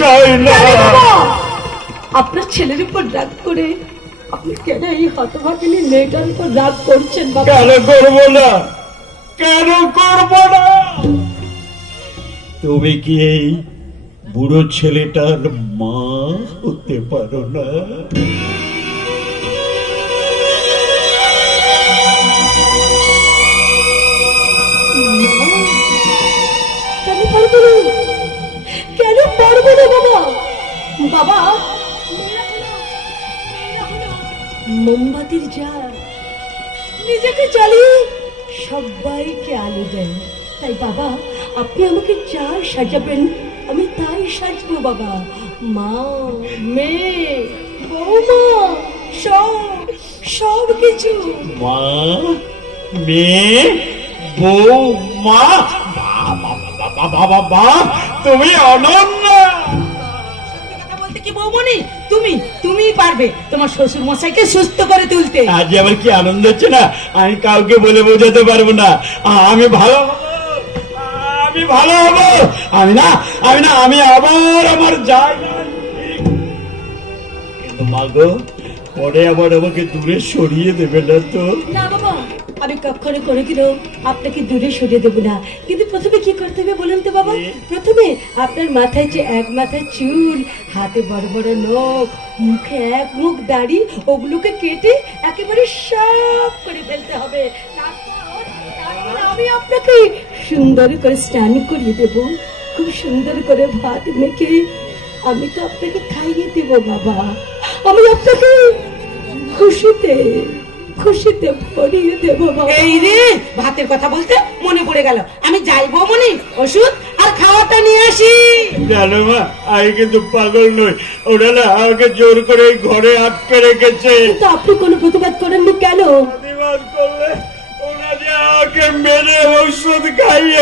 চাই না। আপনার ছেলের উপর রাগ করে আপনি কেন এই হতভাগিনী মেয়েটার উপর রাগ করছেন বাবা? কেন করবো না, কেন করবো না? তুমি কি এই বুড়ো ছেলেটার মা হতে পারো না? কেন পারবো না, কেন পারবো না বাবা? বাবা মোমবাতির জার, নিজেকে জ্বালিয়ে সবাইকে আলো দেয়। তাই বাবা আপনি আমাকে যা সাজাবেন আমি তাই সাজবো বাবা। মা, মেয়ে, বৌমা, সব সব কিছু। মা, মেয়ে, বউ, মা, বাবা, তুমি অনন্য। বলতে কি বৌমনি, তুমি পারবে তোমার শ্বশুর মশাইকে সুস্থ করে তুলতে। আজ আমার কি আনন্দ হচ্ছে না, আমি কাউকে বলে বোঝাতে পারবো না। আমি ভালো হবো, আমি ভালো হবো। আমি আবার আমার জায়গা। কিন্তু মাগো, পরে আবার আমাকে দূরে সরিয়ে দেবে না তো? না বাবা, আমি কখনো কোনোদিনও আপনাকে দূরে সরিয়ে দেবো না। কিন্তু প্রথমে কি করতে হবে বলুন তো বাবা? প্রথমে আপনার মাথায় যে এক মাথায় চুল, হাতে বড় বড় নখ, মুখে এক মুখ দাড়ি, ওগুলোকে কেটে একেবারে সাফ করে ফেলতে হবে। তারপর আমি আপনাকে সুন্দর করে স্নান করিয়ে দেব, খুব সুন্দর করে ভাত মেখে আমি তো আপনাকে খাইয়ে দেব বাবা। আমি আপনাকে খুশিতে খুশিতে ভরিয়ে দেবো বাবা। এই রে, ভাতের কথা বলতে মনে পড়ে গেল, আমি যাই বৌমনি ওষুধ আর খাওয়াটা নিয়ে আসি। জানো মা, আমি কিন্তু পাগল নই। ওরা না আমাকে জোর করে এই ঘরে আটকে রেখেছে। কিন্তু আপনি কোনো প্রতিবাদ করেননি কেন? প্রতিবাদ করলে ওরা যে আমাকে মেরে ওষুধ খাইয়ে